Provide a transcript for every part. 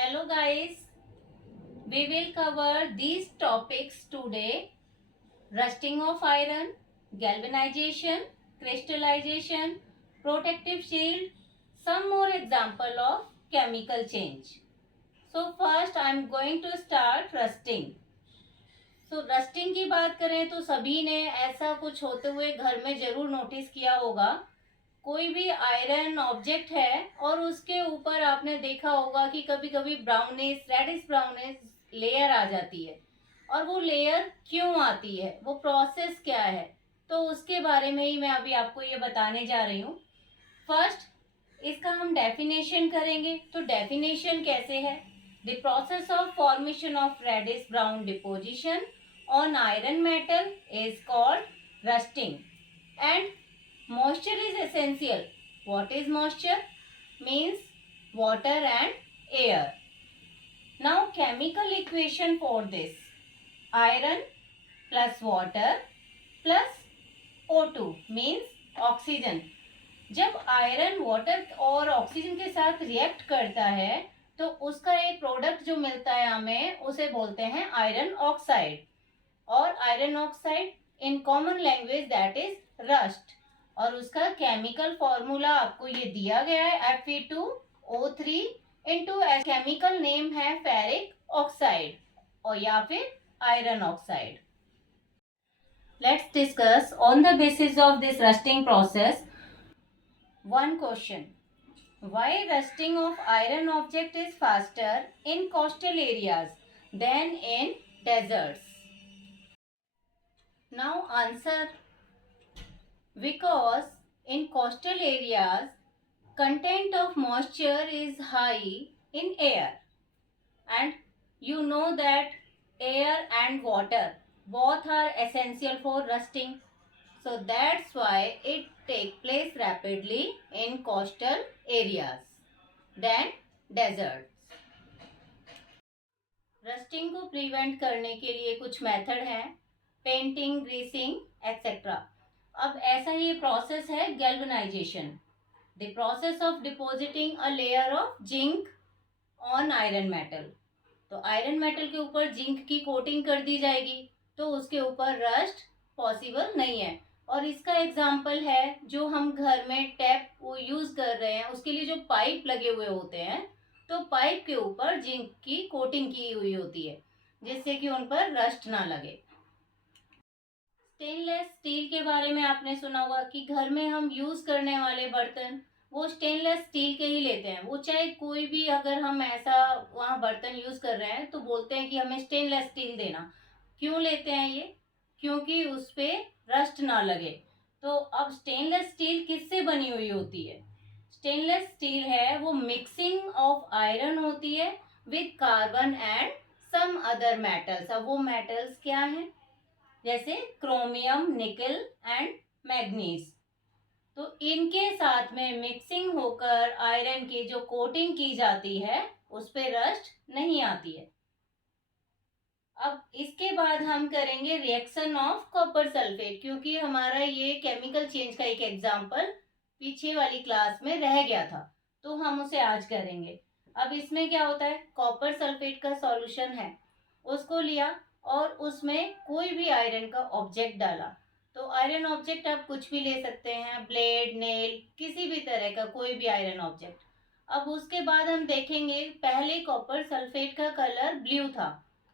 Hello guys, we will cover these topics today: rusting of iron, galvanization, crystallization, protective shield, some more example of chemical change. So first I am going to start rusting. So rusting की बात करें तो सभी ने ऐसा कुछ होते हुए घर में जरूर नोटिस किया होगा। कोई भी आयरन ऑब्जेक्ट है और उसके ऊपर आपने देखा होगा कि कभी कभी ब्राउनिश रेडिश ब्राउनिश लेयर आ जाती है। और वो लेयर क्यों आती है, वो प्रोसेस क्या है, तो उसके बारे में ही मैं अभी आपको ये बताने जा रही हूँ। फर्स्ट इसका हम डेफिनेशन करेंगे। तो डेफिनेशन कैसे है? The process of formation of reddish brown deposition on iron metal is called rusting and moisture is essential. What is moisture? Means water and air. Now chemical equation for this: iron plus water plus O2 means oxygen. जब iron water और oxygen के साथ react करता है तो उसका एक product जो मिलता है हमें उसे बोलते हैं आयरन ऑक्साइड। और iron oxide in common language that is rust. और उसका केमिकल फॉर्मूला आपको ये दिया गया है Fe2O3 इंटू केमिकल नेम है फेरिक ऑक्साइड और या फिर iron oxide. Let's discuss on the basis of this rusting process one question: why rusting of iron object is faster in coastal areas than in deserts? Now answer: because in coastal areas content of moisture is high in air, and you know that air and water both are essential for rusting, so that's why it take place rapidly in coastal areas than deserts. Rusting को prevent करने के लिए कुछ method हैं: painting, greasing etcetera. अब ऐसा ही process है galvanisation, the process of depositing a layer of zinc on iron metal. तो आयरन मेटल के ऊपर जिंक की कोटिंग कर दी जाएगी तो उसके ऊपर रस्ट पॉसिबल नहीं है। और इसका एग्जाम्पल है जो हम घर में टैप यूज कर रहे हैं उसके लिए जो पाइप लगे हुए होते हैं, तो पाइप के ऊपर जिंक की कोटिंग की हुई होती है जिससे कि उन पर रस्ट ना लगे। स्टेनलेस स्टील के बारे में आपने सुना होगा कि घर में हम यूज करने वाले बर्तन वो स्टेनलेस स्टील के ही लेते हैं। वो चाहे कोई भी, अगर हम ऐसा वहाँ बर्तन यूज कर रहे हैं तो बोलते हैं कि हमें स्टेनलेस स्टील देना। क्यों लेते हैं ये? क्योंकि उस पे रस्ट ना लगे। तो अब स्टेनलेस स्टील किससे बनी हुई होती है? स्टेनलेस स्टील है वो मिक्सिंग ऑफ आयरन होती है with carbon and some other metals. अब वो मेटल्स क्या हैं? जैसे क्रोमियम, निकल एंड मैग्नीज। तो इनके साथ में मिक्सिंग होकर आयरन की जो कोटिंग की जाती है उस पे रस्ट नहीं आती है। अब इसके बाद हम करेंगे रिएक्शन ऑफ कॉपर सल्फेट, क्योंकि हमारा ये केमिकल चेंज का एक एग्जाम्पल पीछे वाली क्लास में रह गया था तो हम उसे आज करेंगे। अब इसमें क्या होता है, कॉपर सल्फेट का सॉल्यूशन है, उसको लिया और उसमें कोई भी आयरन का ऑब्जेक्ट डाला। तो आयरन ऑब्जेक्ट आप कुछ भी ले सकते हैं, ब्लेड, नेल, किसी भी तरह का कोई भी आयरन ऑब्जेक्ट। अब उसके बाद हम देखेंगे पहले कॉपर सल्फेट का कलर ब्लू था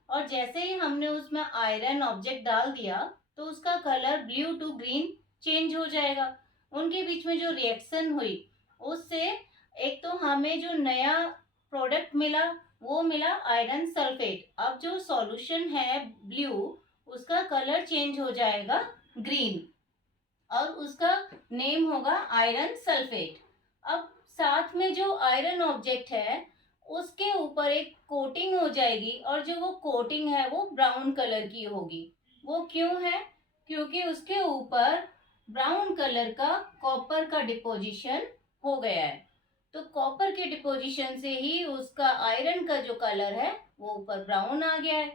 और जैसे ही हमने उसमें आयरन ऑब्जेक्ट डाल दिया तो उसका colour blue to green change हो जाएगा। उनके बीच में जो रिएक्शन हुई उससे एक तो हमें जो नया प्रोडक्ट मिला वो मिला आयरन सल्फेट। अब जो सॉल्यूशन है ब्लू, उसका कलर चेंज हो जाएगा ग्रीन और उसका नेम होगा आयरन सल्फेट। अब साथ में जो आयरन ऑब्जेक्ट है उसके ऊपर एक कोटिंग हो जाएगी और जो वो कोटिंग है वो ब्राउन कलर की होगी। वो क्यों है? क्योंकि उसके ऊपर ब्राउन कलर का कॉपर का डिपोजिशन हो गया है। तो कॉपर के डिपोजिशन से ही उसका आयरन का जो कलर है वो ऊपर ब्राउन आ गया है।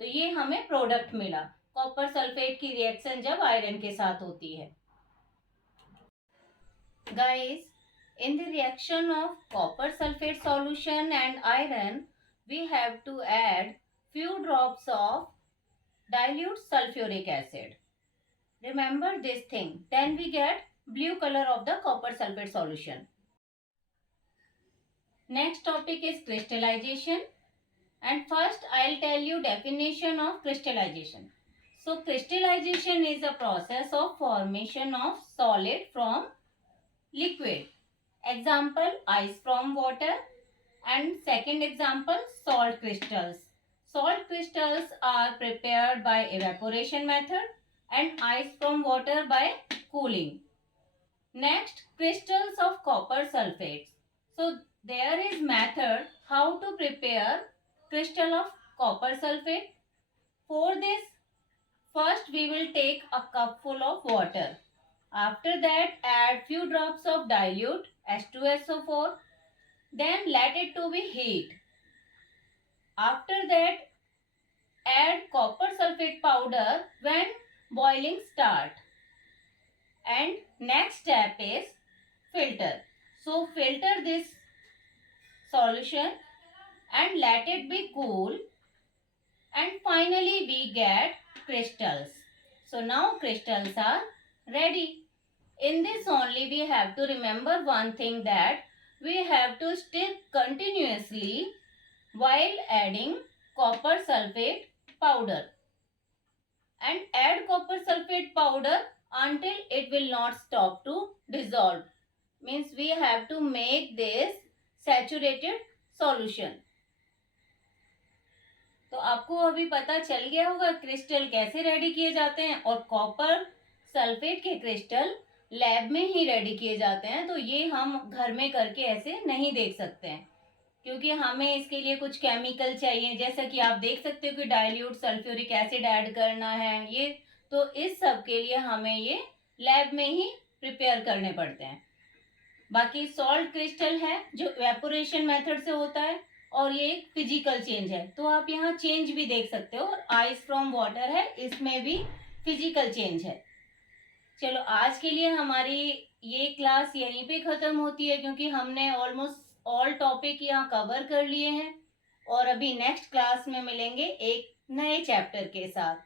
तो ये हमें प्रोडक्ट मिला कॉपर सल्फेट की रिएक्शन जब आयरन के साथ होती है। Guys, in the reaction of copper sulfate solution and iron, we have to add few drops of dilute sulfuric acid. Remember this thing. Then we get blue color of the copper sulfate solution. Next topic is crystallization. And first I'll tell you definition of crystallization. So crystallization is a process of formation of solid from liquid. Example, ice from water. And second example, salt crystals. Salt crystals are prepared by evaporation method and ice from water by cooling. Next, crystals of copper sulfates. So there is method how to prepare crystal of copper sulfate. For this, first we will take a cup full of water. After that, add few drops of dilute H2SO4. Then let it to be heat. After that, add copper sulfate powder when boiling start. And next step is filter. So filter this solution and let it be cool. And finally we get crystals. So now crystals are ready. In this only we have to remember one thing, that we have to stir continuously while adding copper sulfate powder. And add copper sulfate powder until it will not stop to dissolve. Means we have to make this saturated solution. तो आपको अभी पता चल गया होगा crystal कैसे ready किए जाते हैं, और कॉपर सल्फेट के क्रिस्टल लैब में ही रेडी किए जाते हैं. तो ये हम घर में करके ऐसे नहीं देख सकते हैं, क्योंकि हमें इसके लिए कुछ केमिकल चाहिए. जैसा कि आप देख सकते हो कि डाइल्यूट सल्फ्यूरिक एसिड ऐड करना है, ये तो इस सब के लिए हमें ये लैब में ही प्रिपेयर करने पड़ते हैं. बाकी सॉल्ट क्रिस्टल है जो इवेपोरेशन मेथड से होता है, और ये एक फिजिकल चेंज है. तो आप यहाँ चेंज भी देख सकते हो. और आइस फ्रॉम वाटर है, इसमें भी फिजिकल चेंज है. चलो आज के लिए हमारी ये क्लास यहीं पे खत्म होती है, क्योंकि हमने ऑलमोस्ट ऑल टॉपिक यहाँ कवर कर लिए हैं. और अभी नेक्स्ट क्लास में मिलेंगे एक नए चैप्टर के साथ.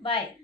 बाय.